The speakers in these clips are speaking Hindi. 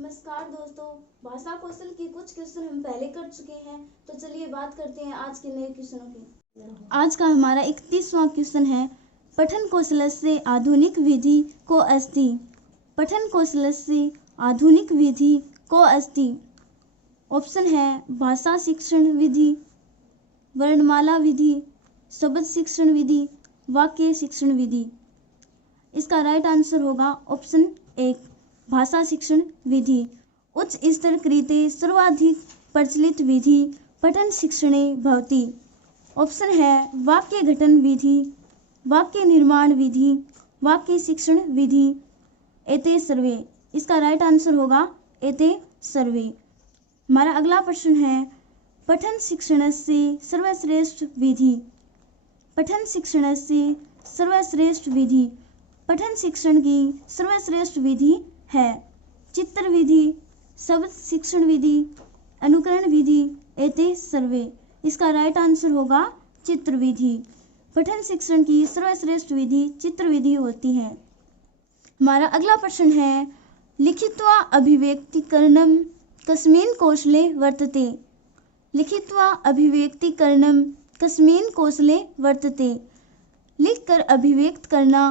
नमस्कार दोस्तों, भाषा कौशल के कुछ क्वेश्चन हम पहले कर चुके हैं, तो चलिए बात करते हैं आज के नए क्वेश्चनों की। आज का हमारा 31वां क्वेश्चन है, पठन कौशलस्य आधुनिक विधि को अस्ति। पठन कौशलस्य आधुनिक विधि को अस्ति। ऑप्शन है भाषा शिक्षण विधि, वर्णमाला विधि, शब्द शिक्षण विधि, वाक्य शिक्षण विधि। इसका राइट आंसर होगा ऑप्शन 1 भाषा शिक्षण विधि। उच्च स्तर कृते सर्वाधिक प्रचलित विधि पठन शिक्षणे भवति। ऑप्शन है वाक्य गठन विधि, वाक्य निर्माण विधि, वाक्य शिक्षण विधि, एते सर्वे। इसका राइट आंसर होगा एते सर्वे। हमारा अगला प्रश्न है, पठन शिक्षणस्य सर्वश्रेष्ठ विधि। पठन शिक्षणस्य सर्वश्रेष्ठ विधि। पठन शिक्षण की सर्वश्रेष्ठ विधि है चित्र विधि, शब्द शिक्षण विधि, अनुकरण विधि, एते सर्वे। इसका राइट आंसर होगा चित्र विधि। पठन शिक्षण की सर्वश्रेष्ठ विधि चित्र विधि होती है। हमारा अगला प्रश्न है, लिखित्वा अभिव्यक्तिकरणं कस्मिन् कौशले वर्तते। लिखित्वा अभिव्यक्तिकरणं कस्मिन् कौशले वर्तते। लिखकर अभिव्यक्त करना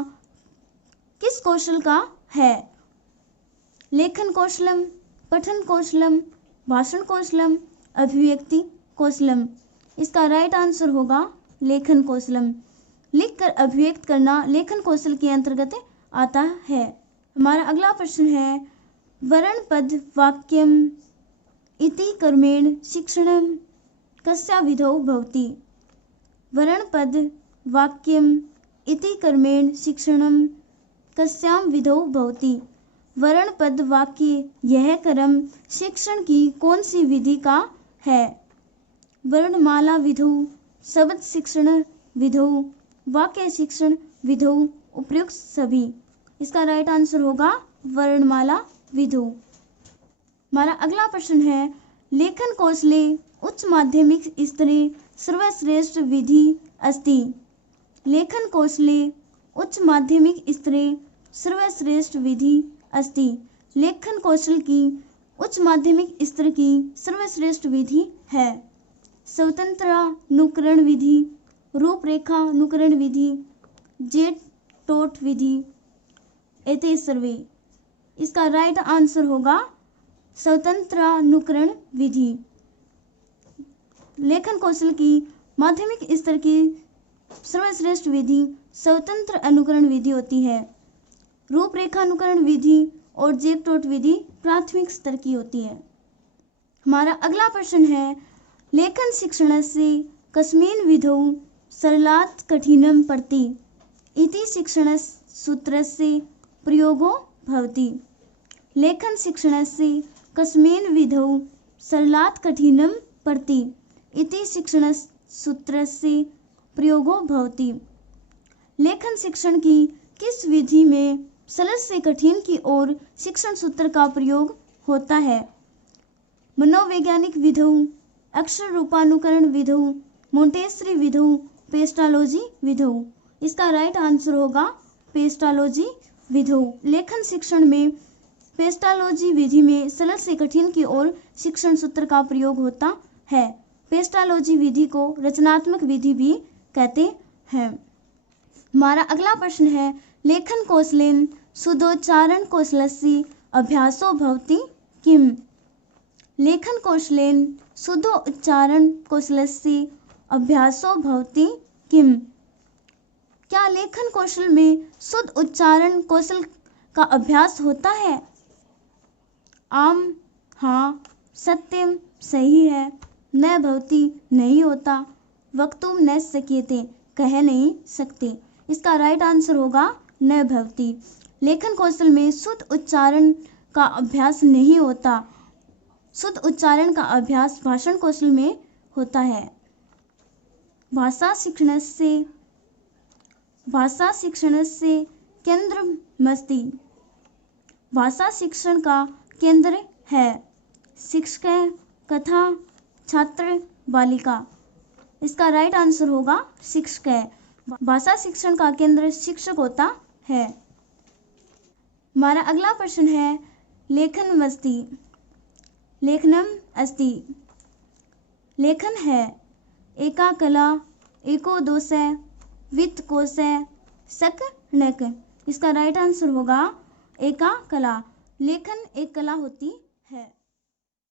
किस कौशल का है? लेखन कौशलम, पठन कौशलम, भाषण कौशलम, अभिव्यक्ति कौशलम। इसका राइट आंसर होगा लेखन कौशलम। लिखकर अभिव्यक्त करना लेखन कौशल के अंतर्गत आता है। हमारा अगला प्रश्न है, वर्णपद वाक्यम इति कर्मेण शिक्षणं कस्या विधौ भवति। वर्णपद वाक्यम इति कर्मेण शिक्षणं कस्यां विधौ भवति। वर्णपद वाक्य यह क्रम शिक्षण की कौन सी विधि का है? वर्णमाला विधौ, शब्द शिक्षण विधौ, वाक्य शिक्षण विधौ, उपयुक्त सभी। इसका राइट आंसर होगा वर्णमाला विधौ। हमारा अगला प्रश्न है, लेखन कौशले उच्च माध्यमिक स्तरे सर्वश्रेष्ठ विधि अस्ति। लेखन कौशले उच्च माध्यमिक स्तरे सर्वश्रेष्ठ विधि अस्ति। लेखन कौशल की उच्च माध्यमिक स्तर की सर्वश्रेष्ठ विधि है स्वतंत्रानुकरण विधि, रूपरेखानुकरण विधि, जेट टोट विधि, एते सर्वे। इसका राइट आंसर होगा स्वतंत्रानुकरण विधि। लेखन कौशल की माध्यमिक स्तर की सर्वश्रेष्ठ विधि स्वतंत्र अनुकरण विधि होती है। रूपरेखानुकरण विधि और जेकटोट विधि प्राथमिक स्तर की होती है। हमारा अगला प्रश्न है, लेखन शिक्षणस्य कस्मिन् विधौ सरलात् कठिनं प्रति इति शिक्षणसूत्रस्य प्रयोगो भवति। लेखन शिक्षणस्य कस्मिन् विधौ सरलात् कठिनं प्रति इति शिक्षणसूत्रस्य प्रयोगो भवति। लेखन शिक्षण की किस विधि में सरल से कठिन की ओर शिक्षण सूत्र का प्रयोग होता है? मनोवैज्ञानिक विधौ, अक्षर रूपानुकरण विधौ, मोंटेसरी विधौ, पेस्टालोजी विधौ। इसका राइट आंसर होगा पेस्टालोजी विधौ। लेखन शिक्षण में पेस्टालोजी विधि में सरल से कठिन की ओर शिक्षण सूत्र का प्रयोग होता है। पेस्टालोजी विधि को रचनात्मक विधि भी कहते हैं। हमारा अगला प्रश्न है, लेखन कौशलेन शुद्धोच्चारण कौशलस्य अभ्यासो भवति किम। लेखन कौशलेन शुद्धोच्चारण कौशलस्य अभ्यासो भवति किम। क्या लेखन कौशल में शुद्ध उच्चारण कौशल का अभ्यास होता है? आम, हाँ, सत्यम, सही है, न भवति, नहीं होता, वक्तुम न शक्यते, कह नहीं सकते। इसका राइट आंसर होगा न भवति। लेखन कौशल में शुद्ध उच्चारण का अभ्यास नहीं होता। शुद्ध उच्चारण का अभ्यास भाषण कौशल में होता है। भाषा शिक्षणस्य केंद्रमस्ति। भाषा शिक्षण का केंद्र है शिक्षक, कथा, छात्र, बालिका। इसका राइट आंसर होगा शिक्षक। भाषा शिक्षण का केंद्र शिक्षक होता है। हमारा अगला प्रश्न है, लेखनमस्ति, लेखनम अस्ति। लेखन है एका कला, एको दोषै, वित्त कोशै, सकनक। इसका राइट आंसर होगा एका कला। लेखन एक कला होती है।